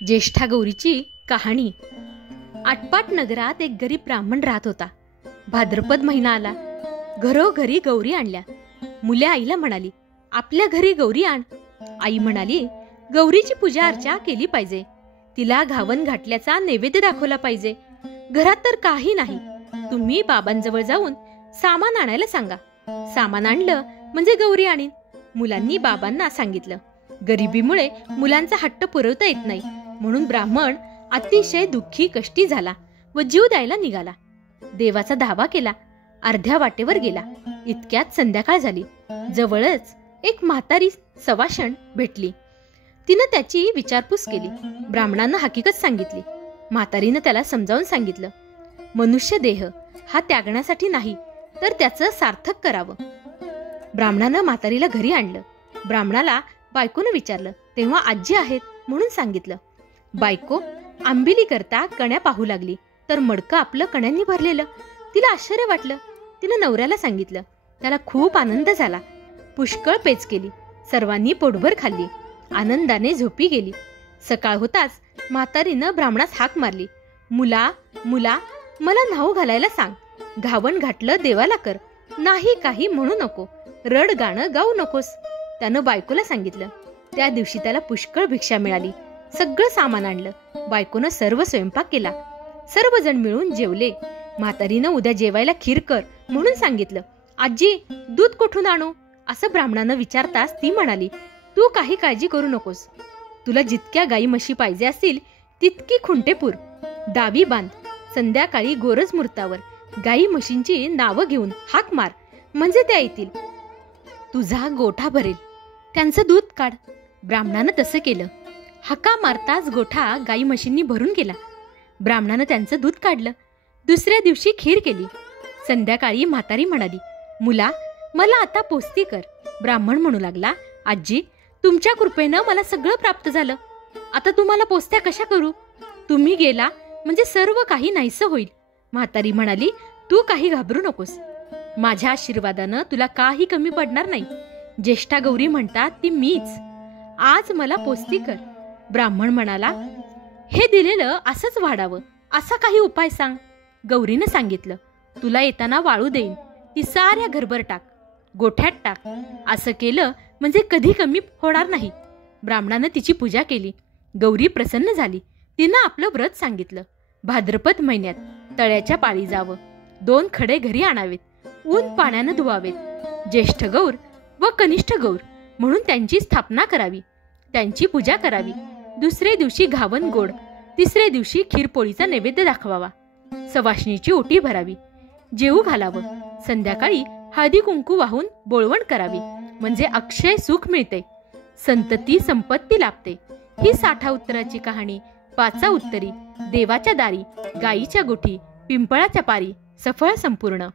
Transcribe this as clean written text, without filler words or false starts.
ज्येष्ठा गौरीची कहाणी। आटपाट नगरात एक गरीब ब्राह्मण राहत होता। भाद्रपद महिना आला, घरोघरी गौरी आणल्या। मुले आईला म्हणाली, आपल्या घरी गौरी आण। आई म्हणाली, गौरीची पूजा अर्चा केली पाहिजे, तिला घावन घातल्याचा नैवेद्य दाखवला पाहिजे। घरात तर काही नाही, तुम्ही बाबांजवळ जाऊन सामान आणायला सांगा। सामान आणलं म्हणजे गौरी आणीन। मुलांनी बाबांना सांगितलं। गरिबीमुळे मुलांचा हट्ट पुरवता येत नाही, म्हणून ब्राह्मण अतिशय दुःखी कष्टी झाला व जीव द्यायला निघाला। देवाचा धावा केला, अर्ध्या वाटेवर गेला। इतक्यात संध्याकाळ झाली। जवळच एक म्हातारी सवाशण भेटली। तिनं त्याची विचारपूस केली। ब्राह्मणानं हकीकत सांगितली। म्हातारीनं त्याला समजावून सांगितलं, मनुष्य देह हा त्यागण्यासाठी नाही, तर त्याचं सार्थक करावं। ब्राह्मणानं म्हातारीला घरी आणलं। ब्राह्मणाला बायकोनं विचारलं, तेव्हा आजी आहेत म्हणून सांगितलं। बायको आंबिली करता कण्या पाहू लागली, तर मडकं आपलं कण्यांनी भरलेलं। तिला आश्चर्य वाटलं। तिनं नवऱ्याला सांगितलं। त्याला खूप आनंद झाला। पुष्कळ पेच केली, सर्वांनी पोटभर खाल्ली, आनंदाने झोपी गेली। सकाळ होताच म्हातारीनं ब्राह्मणास हाक मारली, मुला मुला मला न्हाऊ घालायला सांग। घावन घातलं देवाला कर, नाही काही म्हणू नको, रड गाणं गाऊ नकोस। त्यानं बायकोला सांगितलं। त्या दिवशी त्याला पुष्कळ भिक्षा मिळाली। सगळं सामान आणलं। बायकोनं सर्व स्वयंपाक केला। सर्वजण मिळून जेवले। म्हातारीनं उद्या जेवायला खीर कर म्हणून सांगितलं। आजी, दूध कुठून आणू असं ब्राह्मणानं विचारताच ती म्हणाली, तू काही काळजी करू नकोस। तुला जितक्या गाई म्हशी पाहिजे असतील तितकी खुंटे पुर, दावी बांध। संध्याकाळी गोरज मुहूर्तावर गाई म्हशींची नावं घेऊन हाक मार, म्हणजे त्या येतील। तुझा गोठा भरेल, त्यांचं दूध काढ। ब्राह्मणानं तसं केलं। हाका मारताच गोठा गाई म्हशींनी भरून गेला। ब्राह्मणानं त्यांचं दूध काढलं। दुसऱ्या दिवशी खीर केली। संध्याकाळी म्हातारी म्हणाली, मुला मला आता पोस्ती कर। ब्राह्मण म्हणू लागला, आजी तुमच्या कृपेनं मला सगळं प्राप्त झालं, आता तुम्हाला पोस्त्या कशा करू? तुम्ही गेला म्हणजे सर्व काही नाहीसं होईल। म्हातारी म्हणाली, तू काही घाबरू नकोस, माझ्या आशीर्वादानं तुला काही कमी पडणार नाही। ज्येष्ठा गौरी म्हणतात ती मीच, आज मला पोस्ती कर। ब्राह्मण म्हणाला, हे दिलेलं असंच वाढावं असा काही उपाय सांग। गौरीनं सांगितलं, तुला येताना वाळू देईन, ती साऱ्या घरभर टाक, गोठ्यात टाक। असं केलं म्हणजे कधी कमी होणार नाही। ब्राह्मणानं तिची पूजा केली। गौरी प्रसन्न झाली। तिनं आपलं व्रत सांगितलं। भाद्रपद महिन्यात तळ्याच्या पाळी जावं, 2 खडे घरी आणावेत, ऊन पाण्यानं धुवावेत। ज्येष्ठ गौर व कनिष्ठ गौर म्हणून त्यांची स्थापना करावी, त्यांची पूजा करावी। दुसरे दिवशी घावन गोड, तिसरे दिवशी खीरपोळीचा नैवेद्य दाखवावा। सवाष्णीची ओटी भरावी, जेवू घालावं। संध्याकाळी हळदी कुंकू वाहून बोळवण करावी, म्हणजे अक्षय सुख मिळते, संतती संपत्ती लाभते। ही 60 उत्तराची कहाणी 5 उत्तरी, देवाच्या दारी, गायीच्या गोठी, पिंपळाच्या पारी, सफळ संपूर्ण।